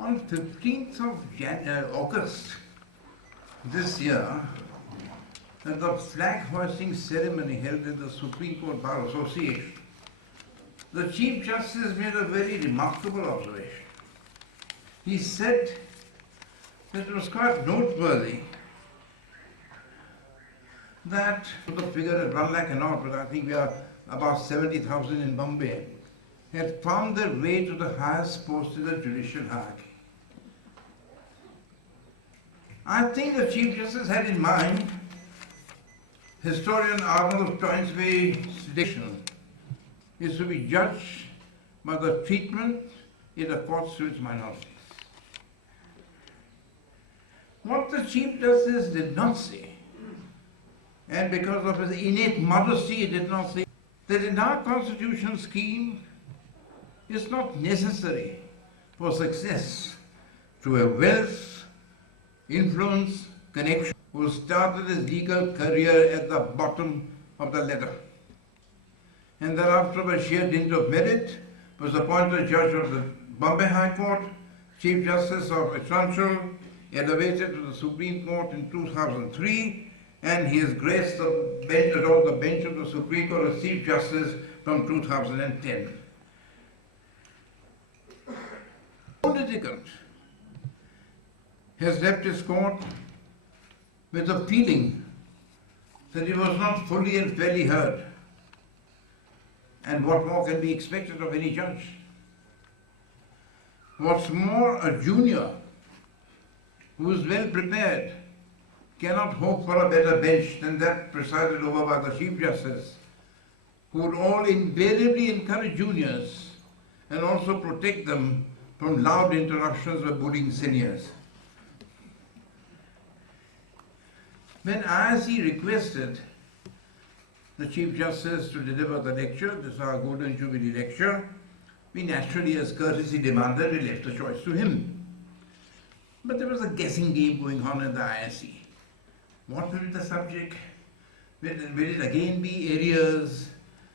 On 15th of August this year, at the flag hoisting ceremony held in the Supreme Court Bar Association, the Chief Justice made a very remarkable observation. He said that it was quite noteworthy that the figure at 1 lakh and odd, but I think we are about 70,000 in Bombay, had found their way to the highest post in the judicial hierarchy. I think the Chief Justice had in mind historian Arnold Toynbee's prediction is to be judged by the treatment it affords to its minorities. What the Chief Justice did not say, and because of his innate modesty he did not say, that in our constitutional scheme it's not necessary for success to have wealth, influence, connection, who started his legal career at the bottom of the ladder, and thereafter by sheer dint of merit was appointed judge of the Bombay High Court, Chief Justice of Arunachal, elevated to the Supreme Court in 2003, and he has graced the bench of the Supreme Court as Chief Justice from 2010. No litigant has left his court with a feeling that he was not fully and fairly heard. And what more can be expected of any judge? What's more, a junior who is well prepared cannot hope for a better bench than that presided over by the Chief Justice, who would all invariably encourage juniors and also protect them from loud interruptions by bullying seniors. When ISC requested the Chief Justice to deliver the lecture, this is our Golden Jubilee lecture, we naturally, as courtesy demanded, we left the choice to him. But there was a guessing game going on in the ISC. What will be the subject? Will it again be areas,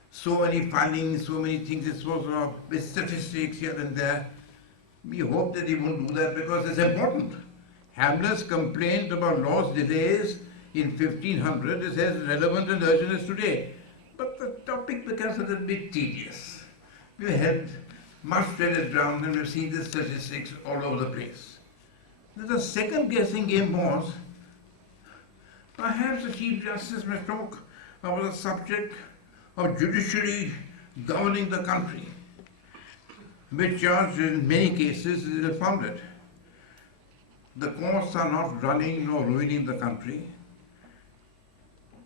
so many findings, so many things disposed of, with statistics here and there? We hope that he won't do that because it's important. Hamlet's complaint about law's delays in 1500 is as relevant and urgent as today. But the topic becomes a little bit tedious. We've had much treaded ground and we've seen the statistics all over the place. The second guessing game was, perhaps the Chief Justice may talk about the subject of judiciary governing the country, which charge in many cases is ill-founded. The courts are not running nor ruining the country,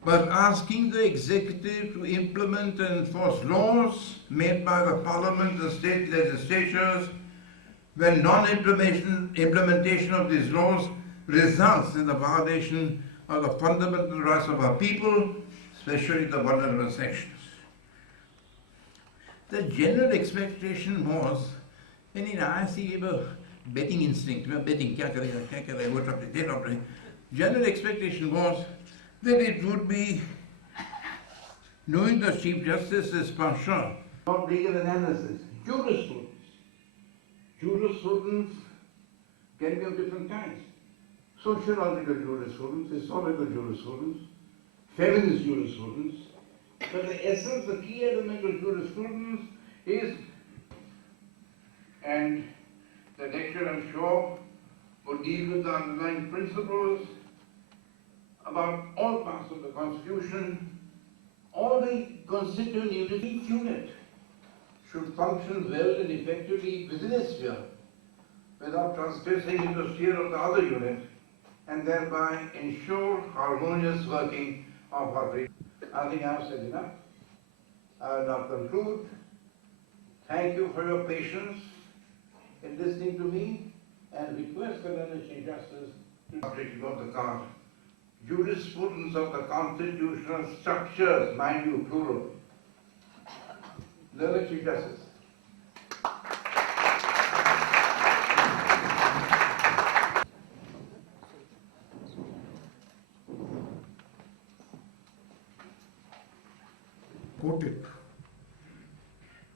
but asking the executive to implement and enforce laws made by the parliament and state legislatures when non-implementation of these laws results in the violation of the fundamental rights of our people, especially the vulnerable sections. The general expectation was, and in ISC we have a betting instinct, we are betting, general expectation was that it would be, knowing the Chief Justice's penchant, not legal analysis, jurisprudence. Jurisprudence can be of different kinds. Sociological jurisprudence, historical jurisprudence, feminist jurisprudence. But the essence, the key element of jurisprudence is, and the lecture I'm sure will deal with the underlying principles about all parts of the Constitution. All the constituent units, each unit should function well and effectively within its sphere without transgressing into the sphere of the other unit and thereby ensure harmonious working of our region. I think I have said enough. I will now conclude. Thank you for your patience in listening to me and request the Learned Chief Justice to subject of the card. Jurisprudence of the constitutional structures, mind you, plural. Learned Chief Justice. Quoted.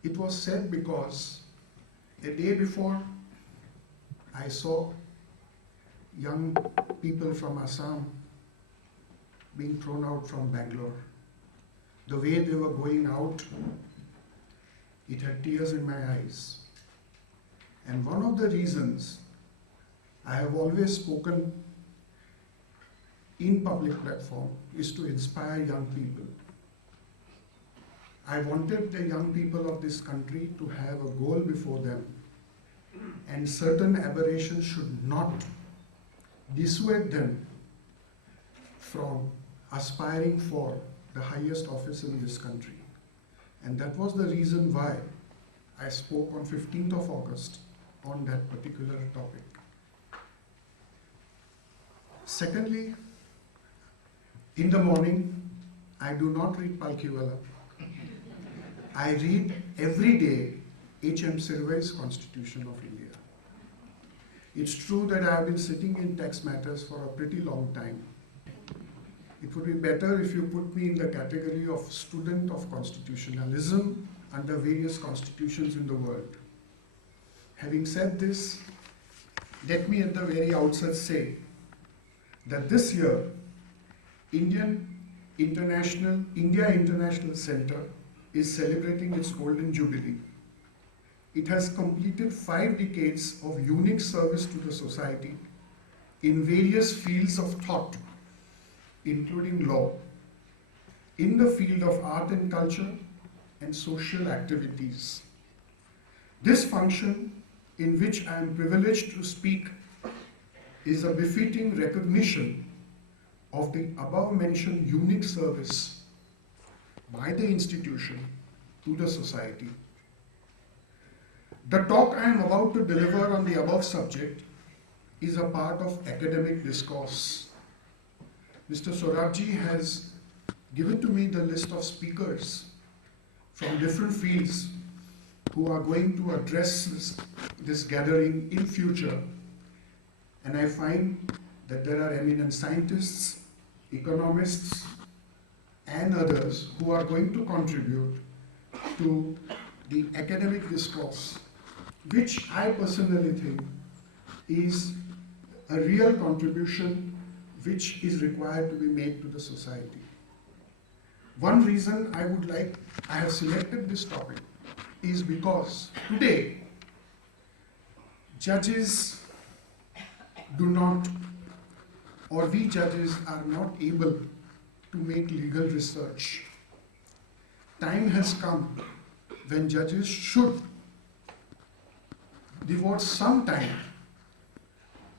It was said because a day before I saw young people from Assam being thrown out from Bangalore. The way they were going out, it had tears in my eyes. And one of the reasons I have always spoken in public platform is to inspire young people. I wanted the young people of this country to have a goal before them, and certain aberrations should not dissuade them from aspiring for the highest office in this country. And that was the reason why I spoke on 15th of August on that particular topic. Secondly, in the morning, I do not read Palkhiwala. I read every day H.M. Sirvai's Constitution of India. It's true that I have been sitting in tax matters for a pretty long time. It would be better if you put me in the category of student of constitutionalism under various constitutions in the world. Having said this, let me at the very outset say that this year, India International Center is celebrating its Golden Jubilee. It has completed 5 decades of unique service to the society in various fields of thought, including law, in the field of art and culture, and social activities. This function, in which I am privileged to speak, is a befitting recognition of the above-mentioned unique service by the institution to the society. The talk I am about to deliver on the above subject is a part of academic discourse. Mr. Sorabji has given to me the list of speakers from different fields who are going to address this gathering in future. And I find that there are eminent scientists, economists, and others who are going to contribute to the academic discourse, which I personally think is a real contribution which is required to be made to the society. One reason I have selected this topic is because today judges do not, or we judges are not able to make legal research. Time has come when judges should devote some time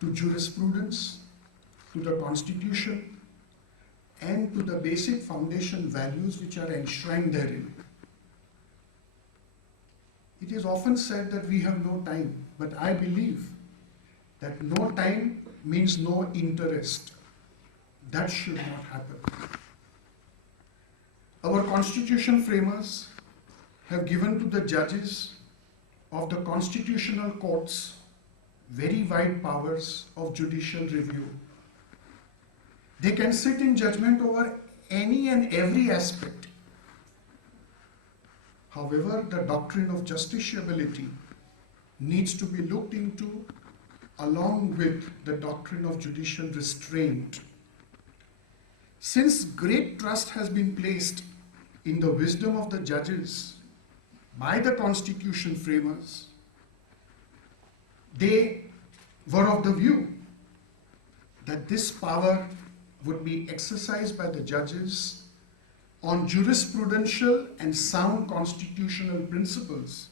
to jurisprudence, to the Constitution, and to the basic foundation values which are enshrined therein. It is often said that we have no time, but I believe that no time means no interest. That should not happen. Our constitution framers have given to the judges of the constitutional courts very wide powers of judicial review. They can sit in judgment over any and every aspect. However, the doctrine of justiciability needs to be looked into along with the doctrine of judicial restraint. Since great trust has been placed in the wisdom of the judges by the constitution framers, they were of the view that this power would be exercised by the judges on jurisprudential and sound constitutional principles,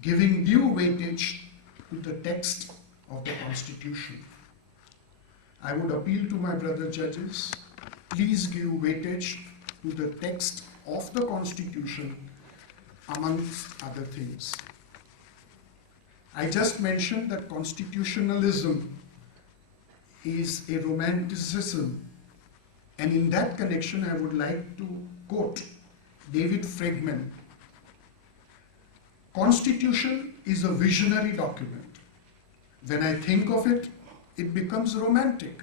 giving due weightage to the text of the Constitution. I would appeal to my brother judges, please give weightage to the text of the Constitution amongst other things. I just mentioned that constitutionalism is a romanticism, and in that connection I would like to quote David Friedman. Constitution is a visionary document. When I think of it, it becomes romantic.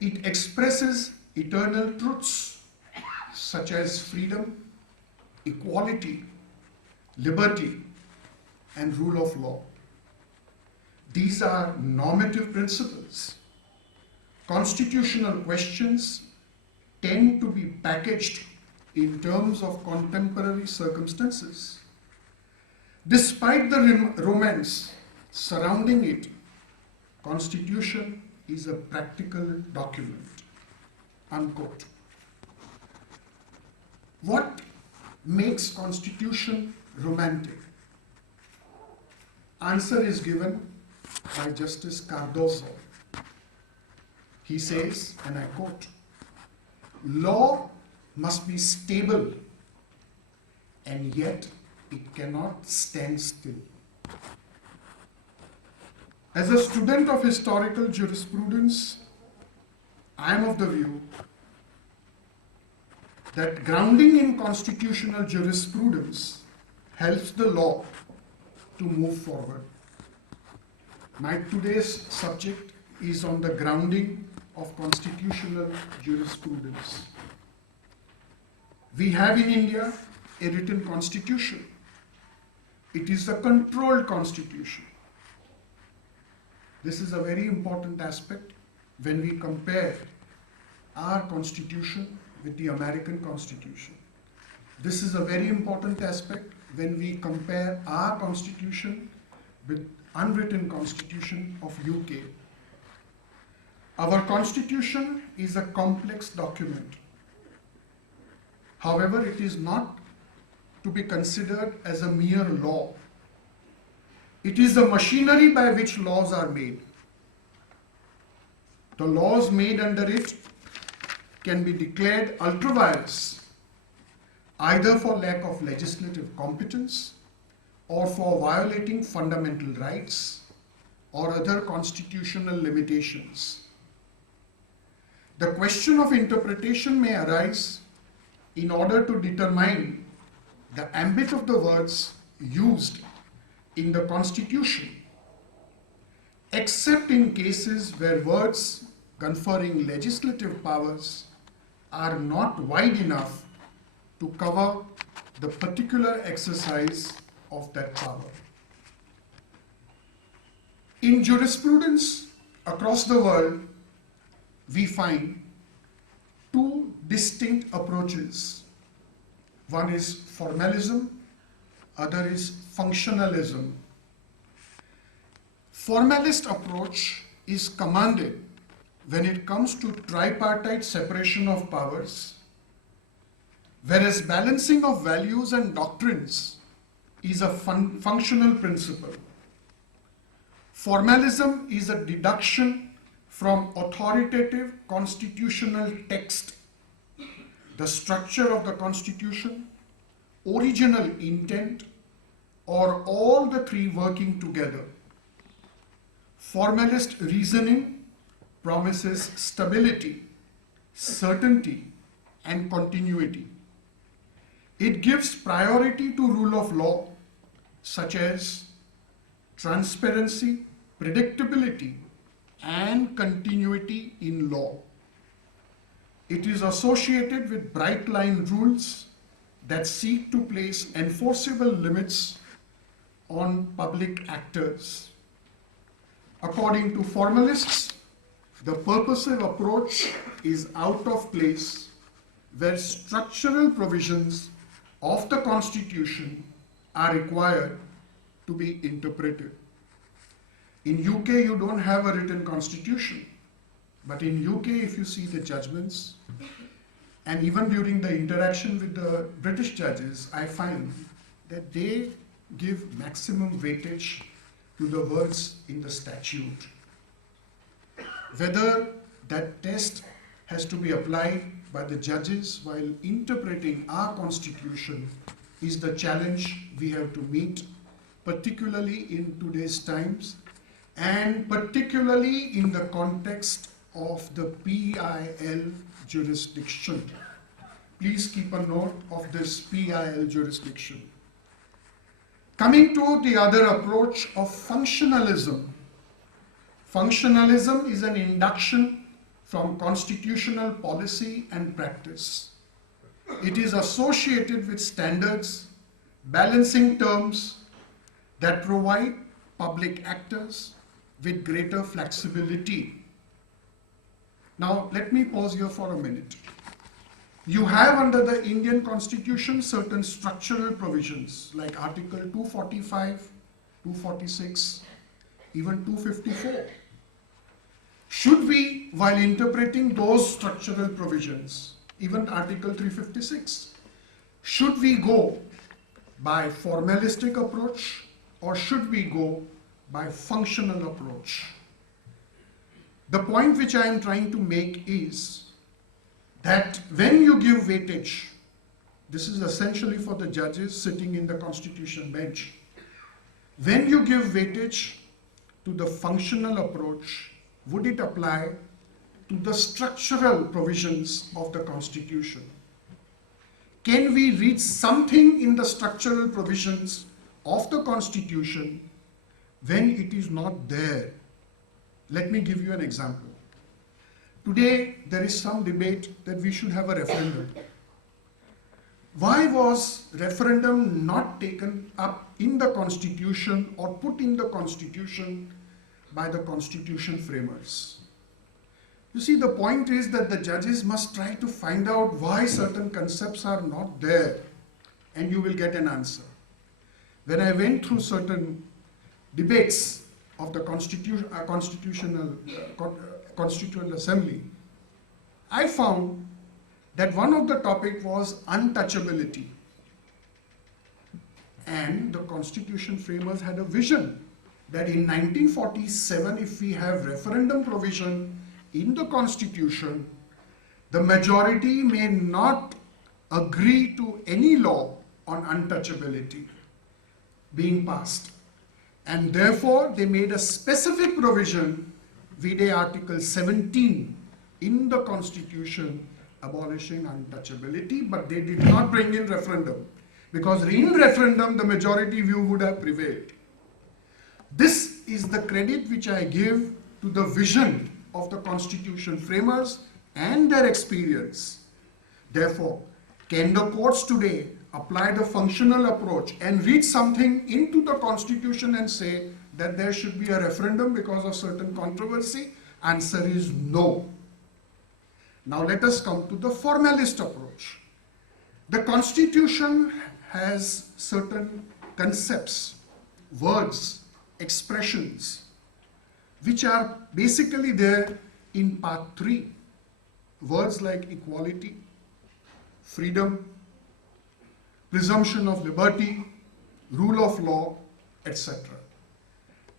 It expresses eternal truths such as freedom, equality, liberty, and rule of law. These are normative principles. Constitutional questions tend to be packaged in terms of contemporary circumstances. Despite the romance surrounding it, Constitution is a practical document. Unquote. What makes Constitution romantic? Answer is given by Justice Cardozo. He says, and I quote, "Law must be stable, and yet it cannot stand still." As a student of historical jurisprudence, I am of the view that grounding in constitutional jurisprudence helps the law to move forward. My today's subject is on the grounding of constitutional jurisprudence. We have in India a written constitution. It is a controlled constitution. This is a very important aspect when we compare our constitution with the American Constitution. This is a very important aspect when we compare our constitution with unwritten constitution of UK. Our constitution is a complex document. However, it is not to be considered as a mere law. It is the machinery by which laws are made. The laws made under it can be declared ultra vires, either for lack of legislative competence or for violating fundamental rights or other constitutional limitations. The question of interpretation may arise in order to determine the ambit of the words used in the Constitution, except in cases where words conferring legislative powers are not wide enough to cover the particular exercise of that power. In jurisprudence across the world, we find two distinct approaches. One is formalism, other is functionalism. Formalist approach is commanded when it comes to tripartite separation of powers, whereas balancing of values and doctrines is a functional principle. Formalism is a deduction from authoritative constitutional text, the structure of the Constitution, original intent, or all the three working together. Formalist reasoning promises stability, certainty, and continuity. It gives priority to rule of law, such as transparency, predictability, and continuity in law. It is associated with bright line rules that seek to place enforceable limits on public actors. According to formalists, the purposive approach is out of place where structural provisions of the Constitution are required to be interpreted. In UK, you don't have a written constitution, but in UK, if you see the judgments, and even during the interaction with the British judges, I find that they give maximum weightage to the words in the statute. Whether that test has to be applied by the judges while interpreting our Constitution is the challenge we have to meet, particularly in today's times, and particularly in the context of the PIL jurisdiction. Please keep a note of this PIL jurisdiction. Coming to the other approach of functionalism. Functionalism is an induction from constitutional policy and practice. It is associated with standards, balancing terms that provide public actors with greater flexibility. Now, let me pause here for a minute. You have under the Indian Constitution certain structural provisions like Article 245, 246, even 254. Should we, while interpreting those structural provisions, even Article 356, should we go by formalistic approach or should we go by functional approach? The point which I am trying to make is that when you give weightage, this is essentially for the judges sitting in the Constitution bench, when you give weightage to the functional approach, would it apply to the structural provisions of the Constitution? Can we read something in the structural provisions of the Constitution when it is not there? Let me give you an example. Today, there is some debate that we should have a referendum. Why was referendum not taken up in the Constitution or put in the Constitution by the Constitution framers? You see, the point is that the judges must try to find out why certain concepts are not there, and you will get an answer. When I went through certain debates of the Constitutional Assembly, I found that one of the topic was untouchability. And the Constitution framers had a vision that in 1947, if we have referendum provision in the Constitution, the majority may not agree to any law on untouchability being passed. And therefore, they made a specific provision, vide Article 17 in the Constitution, abolishing untouchability, but they did not bring in referendum, because in referendum, the majority view would have prevailed. This is the credit which I give to the vision of the Constitution framers and their experience. Therefore, can the courts today apply the functional approach and read something into the Constitution and say that there should be a referendum because of certain controversy? Answer is no. Now let us come to the formalist approach. The Constitution has certain concepts, words, expressions, which are basically there in Part 3. Words like equality, freedom, presumption of liberty, rule of law, etc.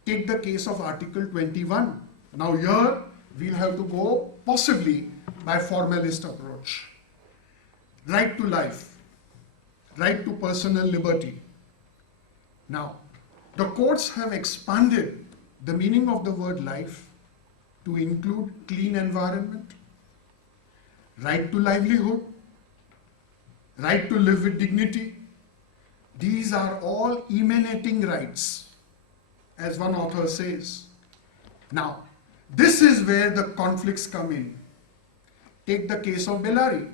Take the case of Article 21. Now here we'll have to go possibly by formalist approach. Right to life, right to personal liberty. Now, the courts have expanded the meaning of the word life to include clean environment, right to livelihood, right to live with dignity. These are all emanating rights, as one author says. Now, this is where the conflicts come in. Take the case of Bellary.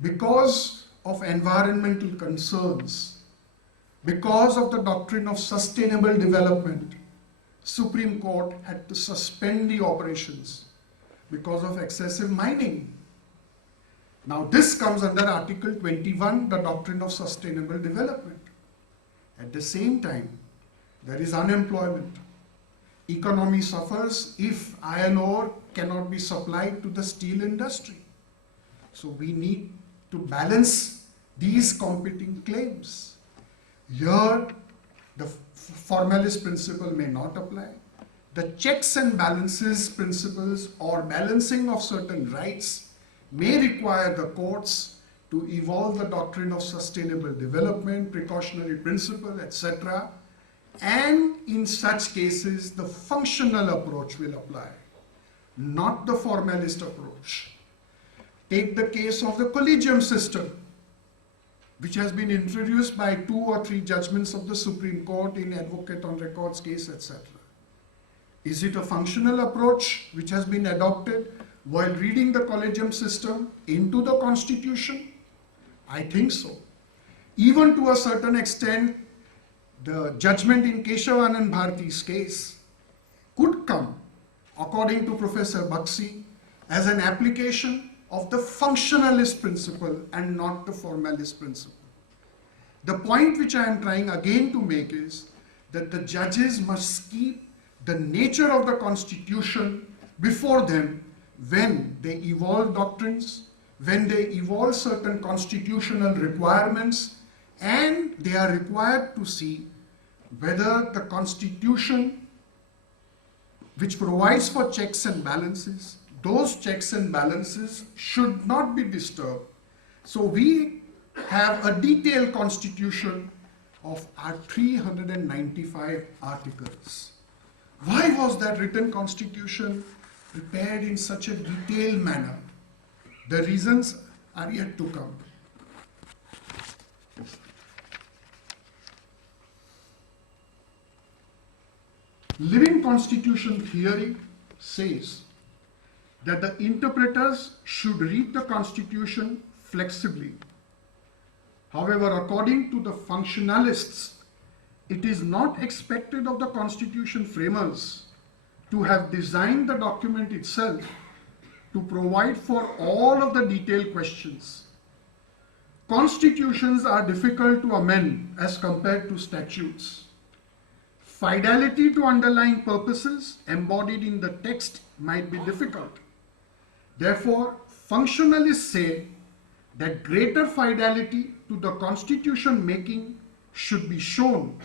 Because of environmental concerns, because of the doctrine of sustainable development, Supreme Court had to suspend the operations because of excessive mining. Now this comes under Article 21, the doctrine of sustainable development. At the same time, there is unemployment. Economy suffers if iron ore cannot be supplied to the steel industry. So we need to balance these competing claims. Here, the formalist principle may not apply. The checks and balances principles or balancing of certain rights may require the courts to evolve the doctrine of sustainable development, precautionary principle, etc. And in such cases, the functional approach will apply, not the formalist approach. Take the case of the collegium system, which has been introduced by 2 or 3 judgments of the Supreme Court in Advocate on Records case, etc. Is it a functional approach which has been adopted while reading the collegium system into the Constitution? I think so. Even to a certain extent, the judgment in Keshavanand Bharati's case should come, according to Professor Baxi, as an application of the functionalist principle and not the formalist principle. The point which I am trying again to make is that the judges must keep the nature of the constitution before them when they evolve doctrines, when they evolve certain constitutional requirements, and they are required to see whether the constitution, which provides for checks and balances, those checks and balances should not be disturbed. So we have a detailed constitution of our 395 articles. Why was that written constitution prepared in such a detailed manner? The reasons are yet to come. Living constitution theory says that the interpreters should read the constitution flexibly. However, according to the functionalists, it is not expected of the constitution framers to have designed the document itself to provide for all of the detailed questions. Constitutions are difficult to amend as compared to statutes. Fidelity to underlying purposes embodied in the text might be difficult. Therefore, functionalists say that greater fidelity to the constitution making should be shown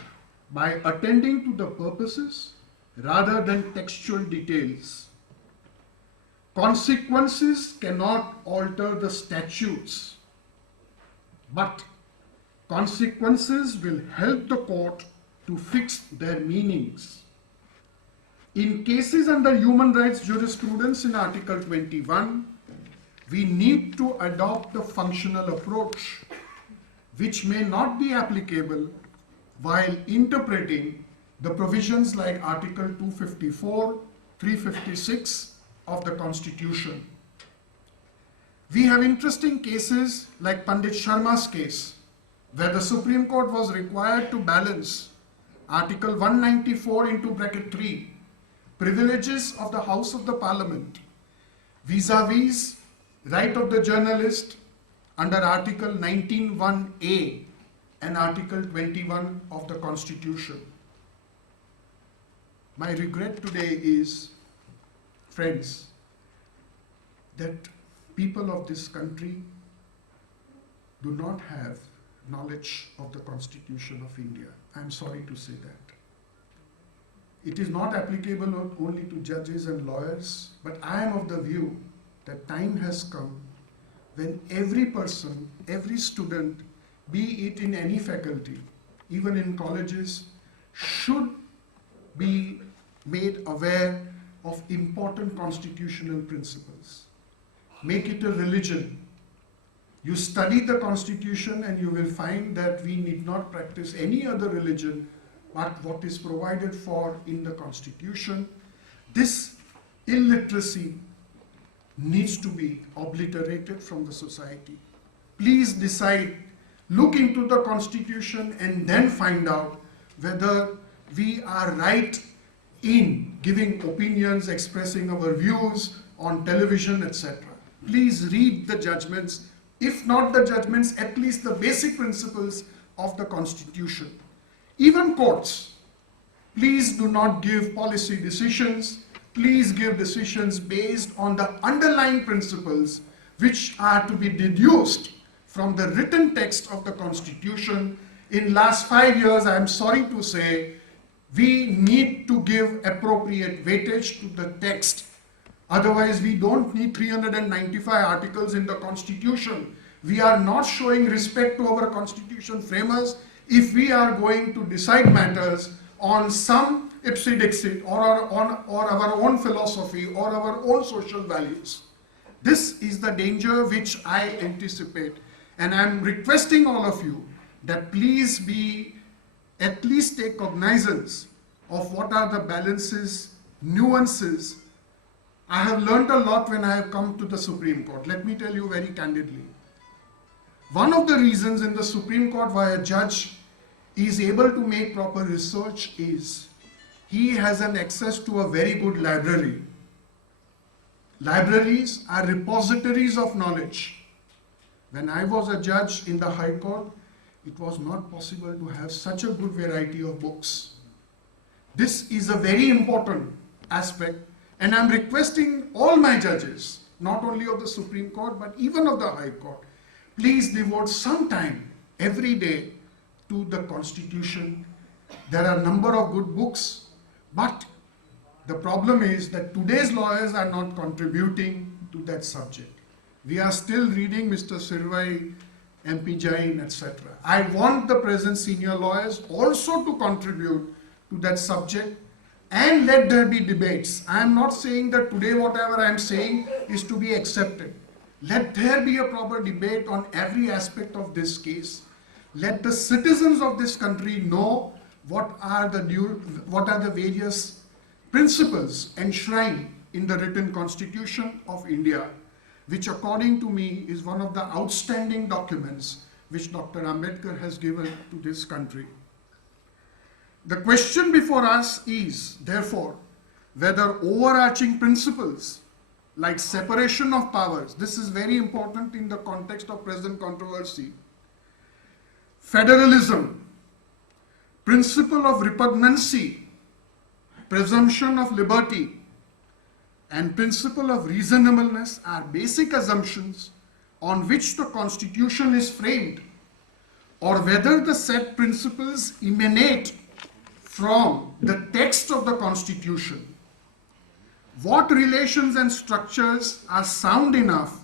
by attending to the purposes rather than textual details. Consequences cannot alter the statutes, but consequences will help the court to fix their meanings. In cases under human rights jurisprudence in Article 21, we need to adopt the functional approach, which may not be applicable while interpreting the provisions like Article 254, 356 of the Constitution. We have interesting cases like Pandit Sharma's case, where the Supreme Court was required to balance Article 194 into bracket 3, privileges of the House of the Parliament, vis-a-vis right of the journalist under Article 19(1)(a) and Article 21 of the Constitution. My regret today is, friends, that people of this country do not have knowledge of the Constitution of India. I am sorry to say that. It is not applicable only to judges and lawyers, but I am of the view that time has come when every person, every student, be it in any faculty, even in colleges, should be made aware of important constitutional principles. Make it a religion. You study the Constitution and you will find that we need not practice any other religion but what is provided for in the Constitution. This illiteracy needs to be obliterated from the society. Please decide, look into the Constitution and then find out whether we are right in giving opinions, expressing our views on television, etc. Please read the judgments. If not the judgments, at least the basic principles of the Constitution. Even courts, please do not give policy decisions. Please give decisions based on the underlying principles which are to be deduced from the written text of the Constitution. In last 5 years, I am sorry to say, we need to give appropriate weightage to the text. Otherwise, we don't need 395 articles in the Constitution. We are not showing respect to our Constitution framers if we are going to decide matters on some ipse dixit or our own philosophy or our own social values. This is the danger which I anticipate, and I am requesting all of you that please be, at least take cognizance of what are the balances, nuances. I have learned a lot when I have come to the Supreme Court. Let me tell you very candidly. One of the reasons in the Supreme Court why a judge is able to make proper research is he has an access to a very good library. Libraries are repositories of knowledge. When I was a judge in the High Court, it was not possible to have such a good variety of books. This is a very important aspect, and I'm requesting all my judges, not only of the Supreme Court, but even of the High Court, please devote some time every day to the Constitution. There are a number of good books, but the problem is that today's lawyers are not contributing to that subject. We are still reading Mr. Sirvai, MP Jain, etc. I want the present senior lawyers also to contribute to that subject, and let there be debates. I am not saying that today whatever I am saying is to be accepted. Let there be a proper debate on every aspect of this case. Let the citizens of this country know what are the various principles enshrined in the written Constitution of India, which according to me is one of the outstanding documents which Dr. Ambedkar has given to this country. The question before us is, therefore, whether overarching principles like separation of powers, this is very important in the context of present controversy, federalism, principle of repugnancy, presumption of liberty, and principle of reasonableness are basic assumptions on which the Constitution is framed, or whether the said principles emanate from the text of the Constitution. What relations and structures are sound enough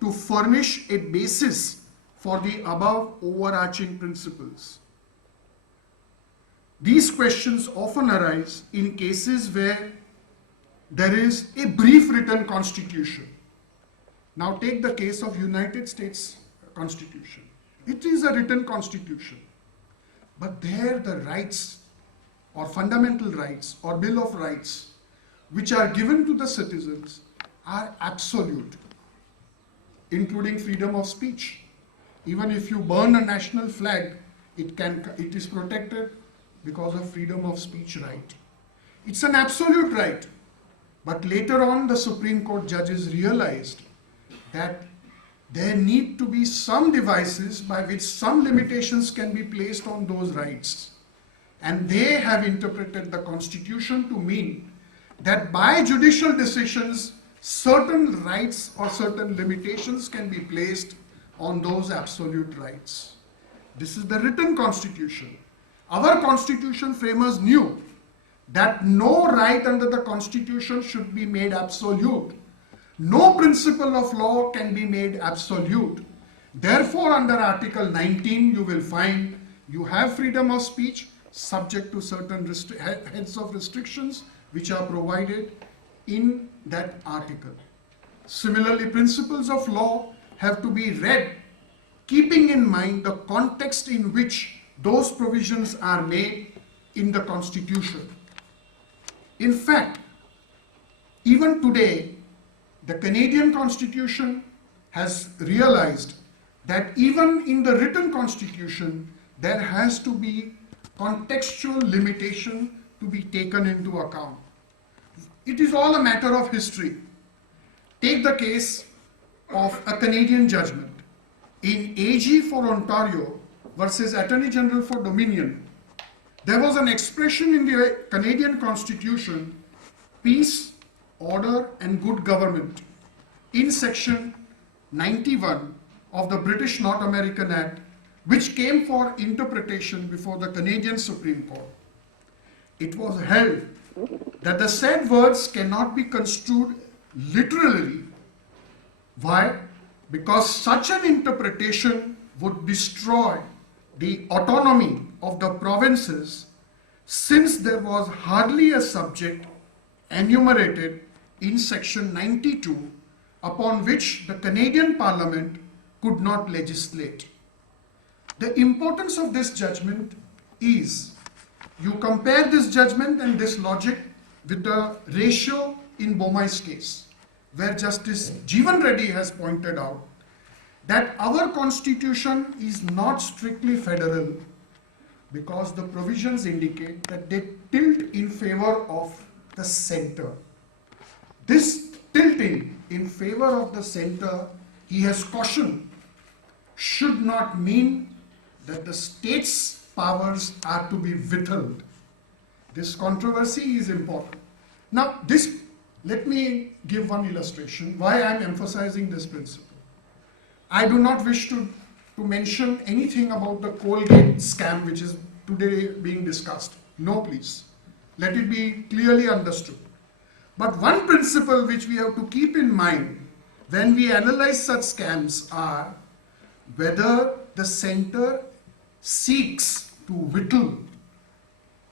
to furnish a basis for the above overarching principles? These questions often arise in cases where there is a brief written constitution. Now take the case of United States Constitution. It is a written constitution, but there the rights or fundamental rights or Bill of Rights which are given to the citizens are absolute, including freedom of speech. Even if you burn a national flag, it is protected because of freedom of speech right. It's an absolute right. But later on, the Supreme Court judges realized that there need to be some devices by which some limitations can be placed on those rights. And they have interpreted the Constitution to mean that by judicial decisions, certain rights or certain limitations can be placed on those absolute rights. This is the written Constitution. Our Constitution framers knew that no right under the Constitution should be made absolute. No principle of law can be made absolute. Therefore, under Article 19, you will find you have freedom of speech subject to certain heads of restrictions which are provided in that article. Similarly, principles of law have to be read keeping in mind the context in which those provisions are made in the Constitution. In fact, even today, the Canadian Constitution has realized that even in the written Constitution, there has to be contextual limitation to be taken into account. It is all a matter of history. Take the case of a Canadian judgment in AG for Ontario versus Attorney General for Dominion. There was an expression in the Canadian Constitution, peace, order, and good government, in section 91 of the British North American Act, which came for interpretation before the Canadian Supreme Court. It was held that the said words cannot be construed literally. Why? Because such an interpretation would destroy the autonomy of the provinces, since there was hardly a subject enumerated in section 92 upon which the Canadian Parliament could not legislate. The importance of this judgment is, you compare this judgment and this logic with the ratio in Bomai's case, where Justice Jeevan Reddy has pointed out that our Constitution is not strictly federal. because the provisions indicate that they tilt in favor of the center. This tilting in favor of the center, he has cautioned, should not mean that the state's powers are to be withheld. This controversy is important. Now, let me give one illustration why I am emphasizing this principle. I do not wish to mention anything about the Colgate scam which is today being discussed. No, please. Let it be clearly understood. But one principle which we have to keep in mind when we analyze such scams are whether the center seeks to whittle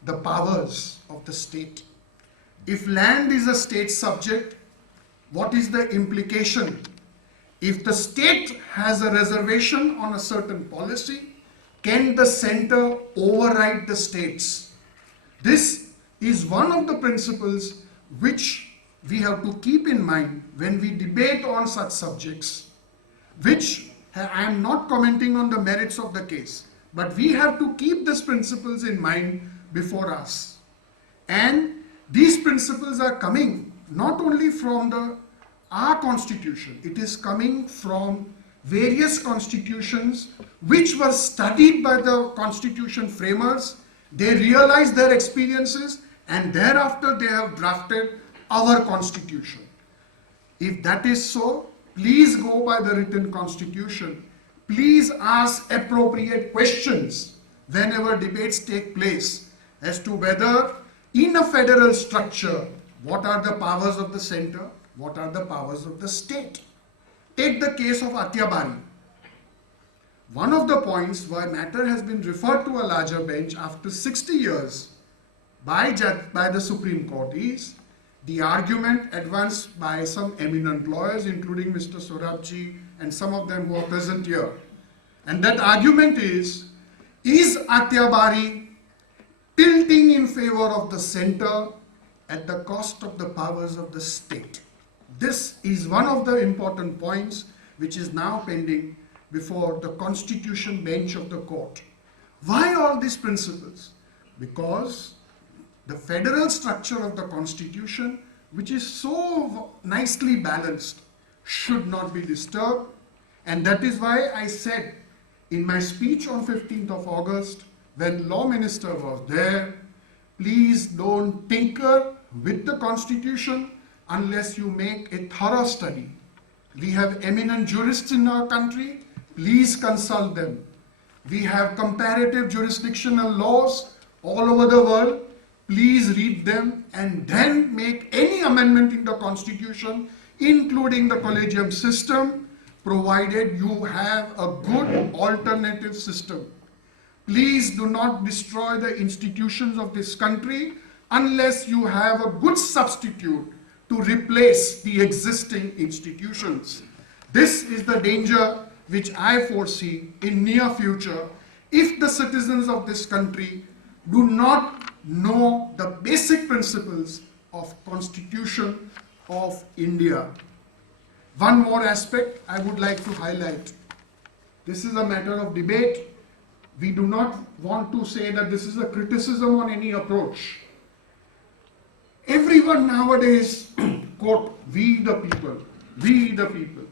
the powers of the state. If land is a state subject, what is the implication? If the state has a reservation on a certain policy, can the center override the states? This is one of the principles which we have to keep in mind when we debate on such subjects, which I am not commenting on the merits of the case, but we have to keep these principles in mind before us. And these principles are coming not only from our constitution, it is coming from various constitutions which were studied by the constitution framers. They realized their experiences and thereafter they have drafted our constitution. If that is so, please go by the written constitution. Please ask appropriate questions whenever debates take place as to whether in a federal structure, what are the powers of the center, what are the powers of the state. Take the case of Atyabari. One of the points why matter has been referred to a larger bench after 60 years by the Supreme Court is the argument advanced by some eminent lawyers, including Mr. Sorabji and some of them who are present here. And that argument is Atyabari tilting in favor of the center at the cost of the powers of the state? This is one of the important points which is now pending before the constitution bench of the court. Why all these principles? Because the federal structure of the constitution, which is so nicely balanced, should not be disturbed. And that is why I said in my speech on 15th of August, when Law Minister was there, please don't tinker with the constitution unless you make a thorough study. We have eminent jurists in our country, please consult them. We have comparative jurisdictional laws all over the world, please read them and then make any amendment in the constitution, including the collegium system, provided you have a good alternative system. Please do not destroy the institutions of this country unless you have a good substitute to replace the existing institutions. This is the danger which I foresee in near future if the citizens of this country do not know the basic principles of Constitution of India. One more aspect I would like to highlight. This is a matter of debate. We do not want to say that this is a criticism on any approach. Everyone nowadays quote, "we the people, we the people."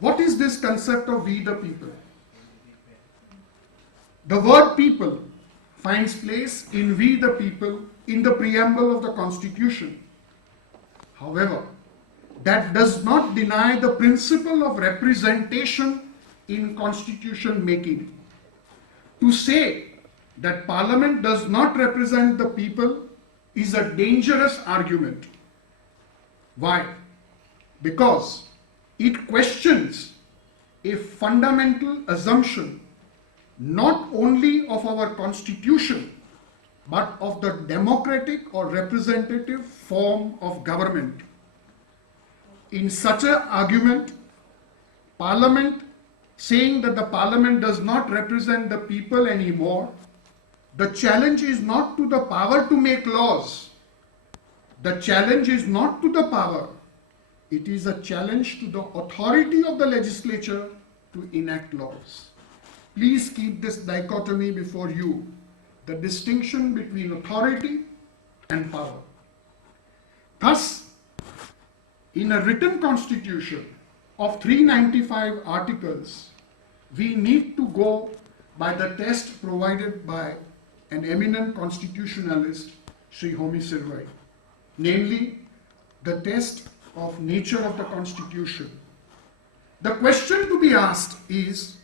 What is this concept of we the people? The word people finds place in we the people in the preamble of the Constitution. However, that does not deny the principle of representation in constitution making. To say that Parliament does not represent the people is a dangerous argument. Why? Because it questions a fundamental assumption not only of our constitution but of the democratic or representative form of government. In such an argument, Parliament saying that the Parliament does not represent the people anymore, the challenge is not to the power to make laws. The challenge is not to the power. It is a challenge to the authority of the legislature to enact laws. Please keep this dichotomy before you. the distinction between authority and power. Thus, in a written constitution of 395 articles, we need to go by the test provided by an eminent constitutionalist, Sri Homi Sirvai, namely the test of nature of the constitution. The question to be asked is,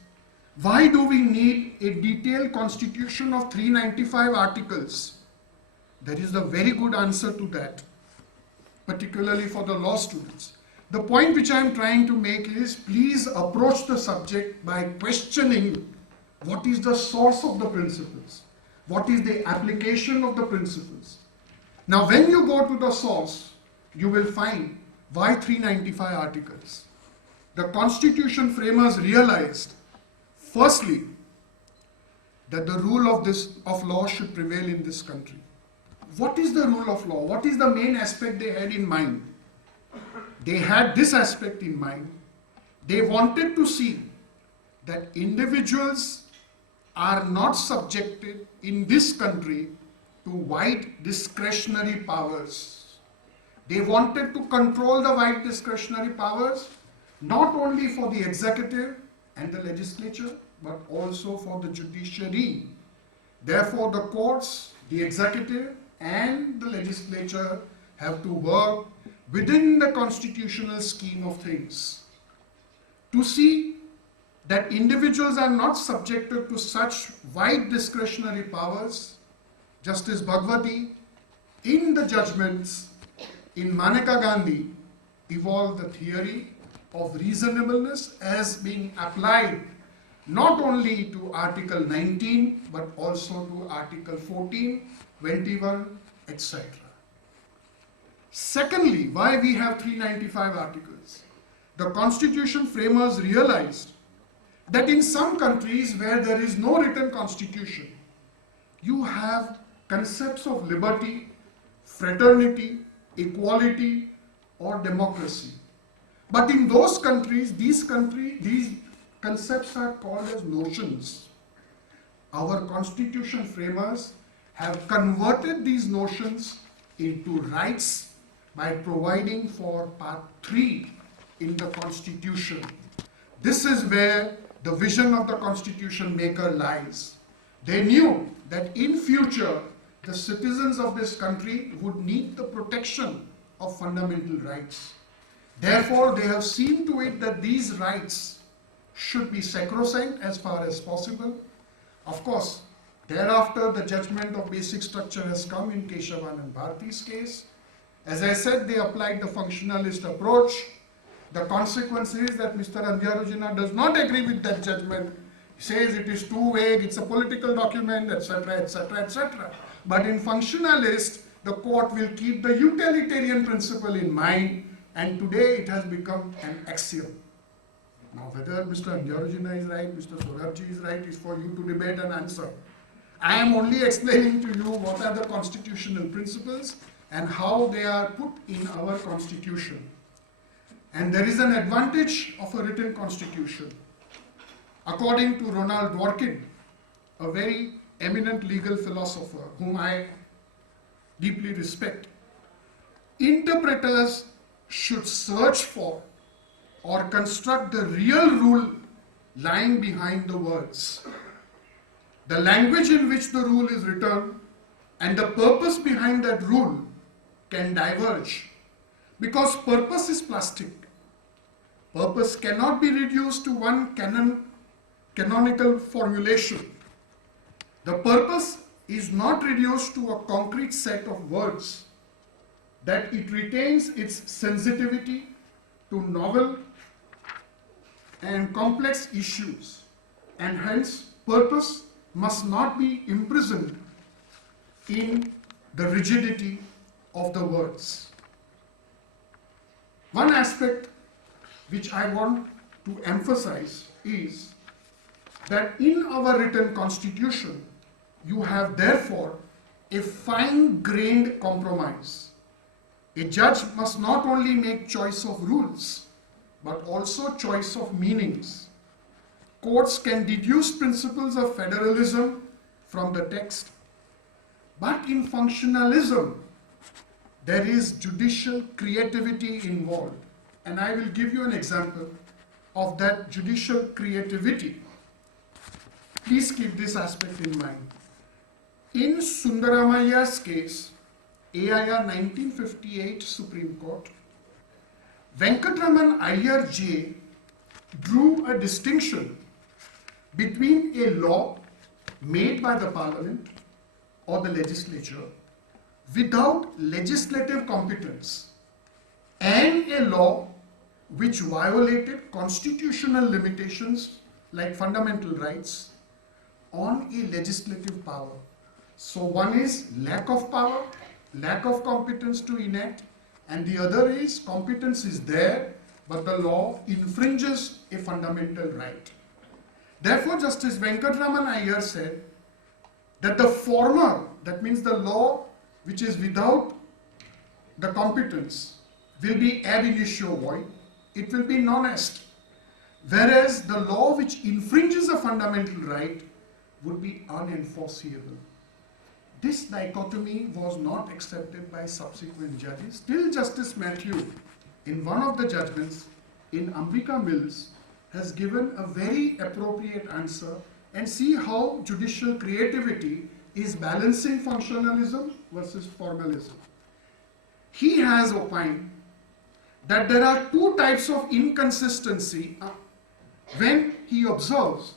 why do we need a detailed constitution of 395 articles? There is a very good answer to that, particularly for the law students. The point which I am trying to make is, please approach the subject by questioning what is the source of the principles, what is the application of the principles. Now, when you go to the source, you will find why 395 articles. The constitution framers realized, firstly, that the rule of law should prevail in this country. What is the rule of law? What is the main aspect they had in mind? They had this aspect in mind. They wanted to see that individuals are not subjected in this country to wide discretionary powers. They wanted to control the wide discretionary powers, not only for the executive and the legislature, but also for the judiciary. Therefore, the courts, the executive, and the legislature have to work within the constitutional scheme of things to see that individuals are not subjected to such wide discretionary powers. Justice Bhagwati, in the judgments in Maneka Gandhi, evolved the theory of reasonableness as being applied not only to Article 19 but also to Article 14, 21, etc. Secondly, why we have 395 articles? The constitution framers realized that in some countries where there is no written constitution, you have concepts of liberty, fraternity, equality, or democracy. But in those countries, these concepts are called as notions. Our constitution framers have converted these notions into rights by providing for part 3 in the constitution. This is where the vision of the constitution maker lies. They knew that in future, the citizens of this country would need the protection of fundamental rights. Therefore, they have seen to it that these rights should be sacrosanct as far as possible. Of course, thereafter, the judgment of basic structure has come in Keshavan and Bharati's case. As I said, they applied the functionalist approach. The consequence is that Mr. Andhyarujina does not agree with that judgment. He says it is too vague, it's a political document, etc., etc., etc. But in functionalist, the court will keep the utilitarian principle in mind, and today it has become an axiom. Now, whether Mr. Andhyarujina is right, Mr. Sorabji is right, is for you to debate and answer. I am only explaining to you what are the constitutional principles and how they are put in our constitution. And there is an advantage of a written constitution. According to Ronald Dworkin, a very eminent legal philosopher whom I deeply respect, interpreters should search for or construct the real rule lying behind the words. The language in which the rule is written and the purpose behind that rule can diverge, because purpose is plastic. Purpose cannot be reduced to one canonical formulation. The purpose is not reduced to a concrete set of words, that it retains its sensitivity to novel and complex issues, and hence purpose must not be imprisoned in the rigidity of the words. One aspect which I want to emphasize is that in our written constitution, you have therefore a fine-grained compromise. A judge must not only make choice of rules, but also choice of meanings. Courts can deduce principles of federalism from the text But in functionalism, there is judicial creativity involved. And I will give you an example of that judicial creativity. Please keep this aspect in mind. In Sundaramaya's case, AIR 1958 Supreme Court, Venkatraman Iyer J drew a distinction between a law made by the parliament or the legislature without legislative competence and a law which violated constitutional limitations like fundamental rights on a legislative power. So one is lack of power, lack of competence to enact, and the other is competence is there, but the law infringes a fundamental right. Therefore, Justice Venkatraman Iyer said that the former, that means the law which is without the competence, will be ab initio void, it will be non est. Whereas the law which infringes a fundamental right would be unenforceable. This dichotomy was not accepted by subsequent judges till Justice Matthew, in one of the judgments in Ambika Mills, has given a very appropriate answer, and see how judicial creativity is balancing functionalism versus formalism. He has opined that there are two types of inconsistency when he observes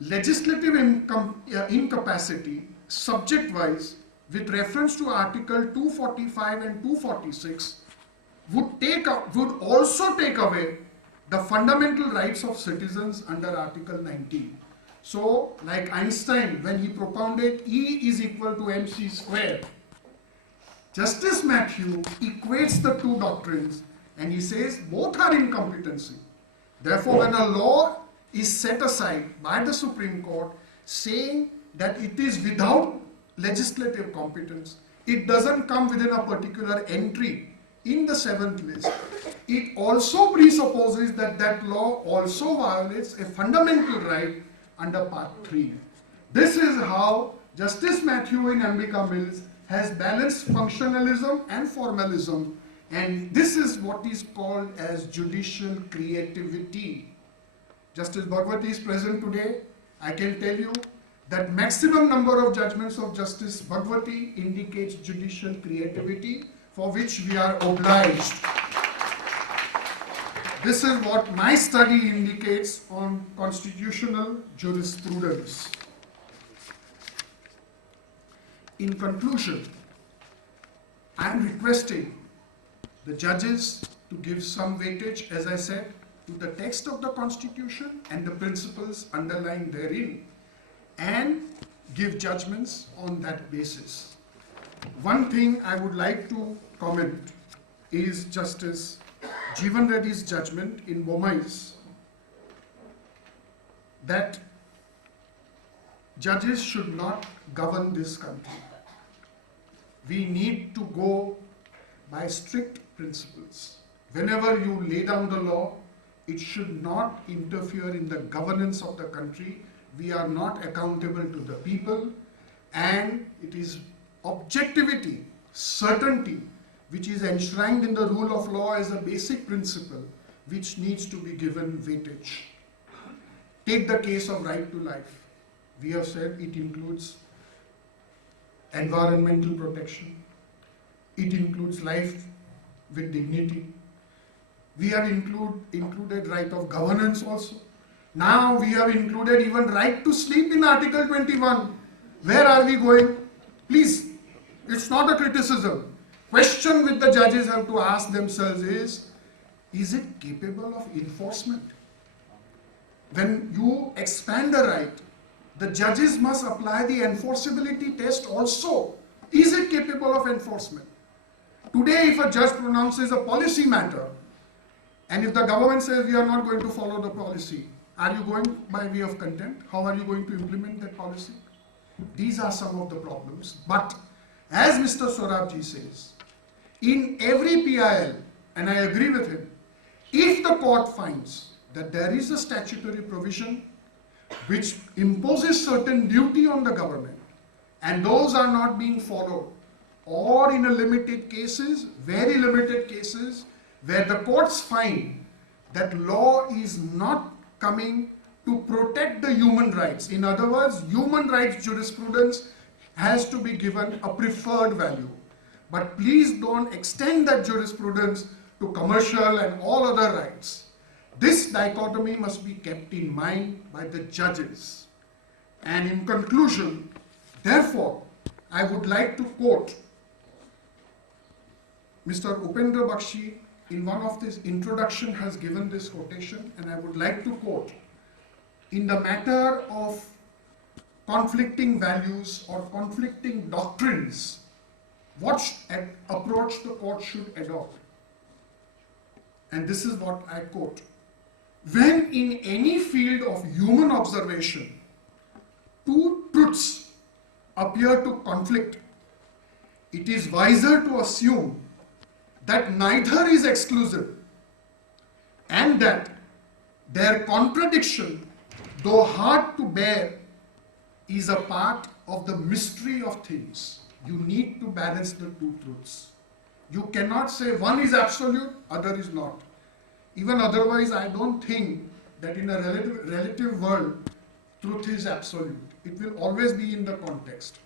legislative incapacity subject-wise with reference to Article 245 and 246 would also take away the fundamental rights of citizens under Article 19. So, like Einstein, when he propounded E is equal to mc squared, Justice Matthew equates the two doctrines and he says both are incompetency. Therefore, when a law is set aside by the Supreme Court saying that it is without legislative competence, it doesn't come within a particular entry in the seventh list. It also presupposes that that law also violates a fundamental right under Part 3. This is how Justice Matthew in Ambika Mills has balanced functionalism and formalism, and this is what is called as judicial creativity. Justice Bhagwati is present today. I can tell you that maximum number of judgments of Justice Bhagwati indicates judicial creativity, for which we are obliged. This is what my study indicates on constitutional jurisprudence. In conclusion, I am requesting the judges to give some weightage, as I said, to the text of the Constitution and the principles underlying therein, and give judgments on that basis. One thing I would like to comment is Justice Jeevan Reddy's judgment in Bomais, that judges should not govern this country. We need to go by strict principles. Whenever you lay down the law, it should not interfere in the governance of the country. We are not accountable to the people, and it is objectivity, certainty, which is enshrined in the rule of law as a basic principle which needs to be given weightage. Take the case of right to life. We have said it includes environmental protection. It includes life with dignity. We have included right of governance also. Now we have included even right to sleep in Article 21. Where are we going? Please, it's not a criticism. Question which the judges have to ask themselves is it capable of enforcement? When you expand a right, the judges must apply the enforceability test also. Is it capable of enforcement? Today, if a judge pronounces a policy matter, and if the government says we are not going to follow the policy, are you going by way of contempt? How are you going to implement that policy? These are some of the problems. But as Mr. Sorabji says, in every PIL, and I agree with him, if the court finds that there is a statutory provision which imposes certain duty on the government, and those are not being followed, or in a limited cases, very limited cases, where the courts find that law is not coming to protect the human rights. In other words, human rights jurisprudence has to be given a preferred value. But please don't extend that jurisprudence to commercial and all other rights. This dichotomy must be kept in mind by the judges. And in conclusion, therefore, I would like to quote Mr. Upendra Bakshi in one of his introduction has given this quotation, and I would like to quote, in the matter of conflicting values or conflicting doctrines, what approach the court should adopt. And this is what I quote. When in any field of human observation, two truths appear to conflict, it is wiser to assume that neither is exclusive and that their contradiction, though hard to bear, is a part of the mystery of things. You need to balance the two truths. You cannot say one is absolute, other is not. Even otherwise, I don't think that in a relative world, truth is absolute. It will always be in the context.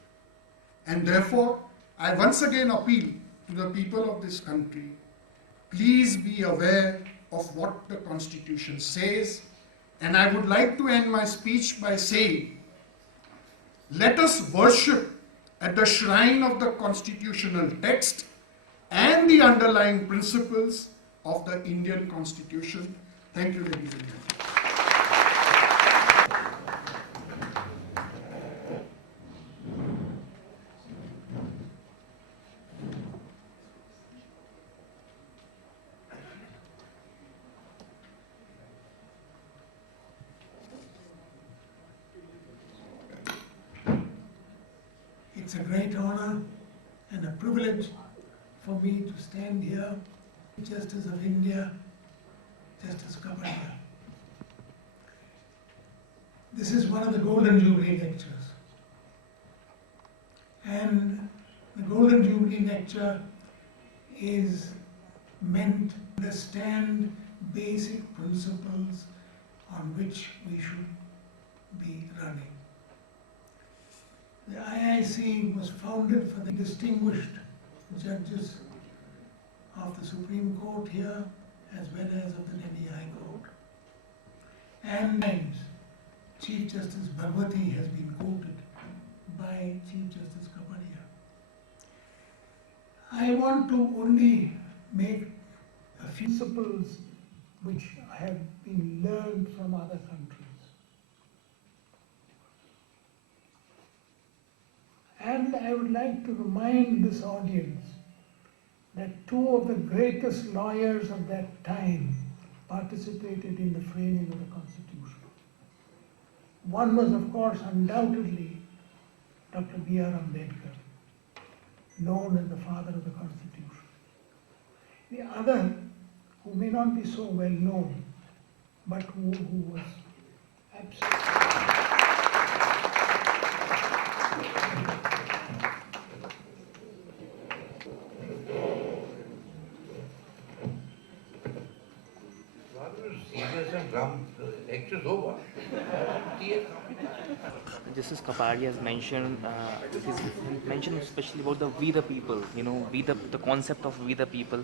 And therefore, I once again appeal to the people of this country, please be aware of what the Constitution says. And I would like to end my speech by saying, let us worship at the shrine of the constitutional text and the underlying principles of the Indian Constitution. Thank you, ladies and gentlemen. It's a great honor and a privilege for me to stand here, Justice of India, Justice Kapadia. This is one of the Golden Jubilee lectures. And the Golden Jubilee lecture is meant to understand basic principles on which we should be running. The IIC was founded for the distinguished judges of the Supreme Court here, as well as of the Delhi High Court. And times, Chief Justice Bhagwati has been quoted by Chief Justice Kapadia. I want to only make a few principles which have been learned from other countries. And I would like to remind this audience that two of the greatest lawyers of that time participated in the framing of the Constitution. One was, of course, undoubtedly Dr. B.R. Ambedkar, known as the father of the Constitution. The other, who may not be so well known, but who was absolutely... Lectures over. Justice Kapadia has mentioned, he's mentioned especially about the we the people, you know, the concept of we the people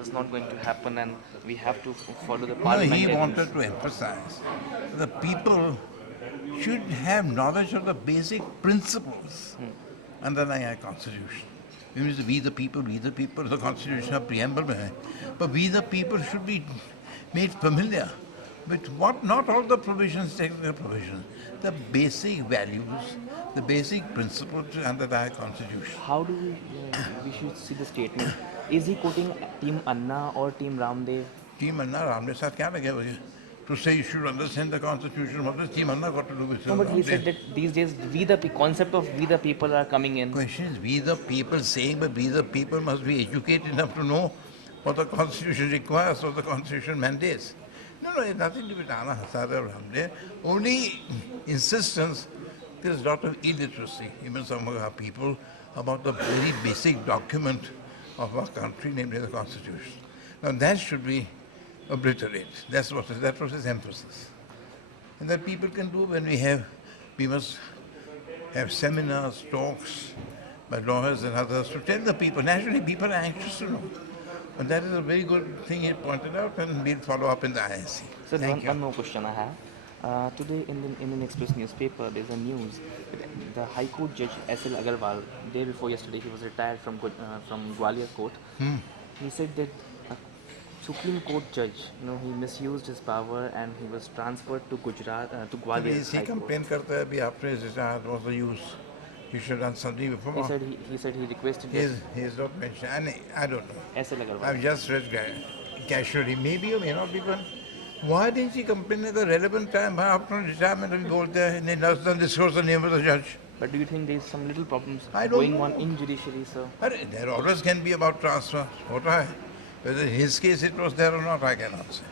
is not going to happen and we have to follow the parliament. He wanted to emphasize the people should have knowledge of the basic principles underlying our constitution. It means we the people, the constitution, a preamble, but we the people should be made familiar with what not all the provisions, technical provisions, the basic values, the basic principles under our constitution. How do we should see the statement? Is he quoting Team Anna or Team Ramdev? Team Anna, Ramdev Sahib, kya lagya hoga? To say you should understand the constitution, what does Team Anna got to do with it? No, but he said that these days concept of we the people are coming in. Question is, we the people saying, but we the people must be educated enough to know what the constitution requires, what the constitution mandates. No, it's nothing to do with Anna Hazare or Ramdev. Only insistence there's a lot of illiteracy, even some of our people, about the very basic document of our country, namely the Constitution. Now that should be obliterated. That was his emphasis. And that people can do when we must have seminars, talks by lawyers and others to tell the people. Naturally, people are anxious to know. And that is a very good thing he pointed out, and we'll follow up in the ISC. Sir, Thank you. one more question I have. Today in the Indian Express newspaper, there's a news that the High Court Judge S.L. Agarwal, day before yesterday, he was retired from Gwalior Court. He said that a Supreme Court judge, he misused his power and he was transferred to Gujarat, to Gwalior He High Court. complained करता है अभी after his retirement, what's the use? He should have done something before. He said he requested He is not mentioned. I don't know. S.L. Agarwal. I've just read casually. Maybe or may not be, but why didn't she complain at the relevant time? After retirement, we बोलते हैं नहीं doesn't disclose the name of the judge. But do you think there's some little problems I don't going know. on in judiciary, sir? But there always can be about transfer. What I, whether in his case it was there or not, I cannot say.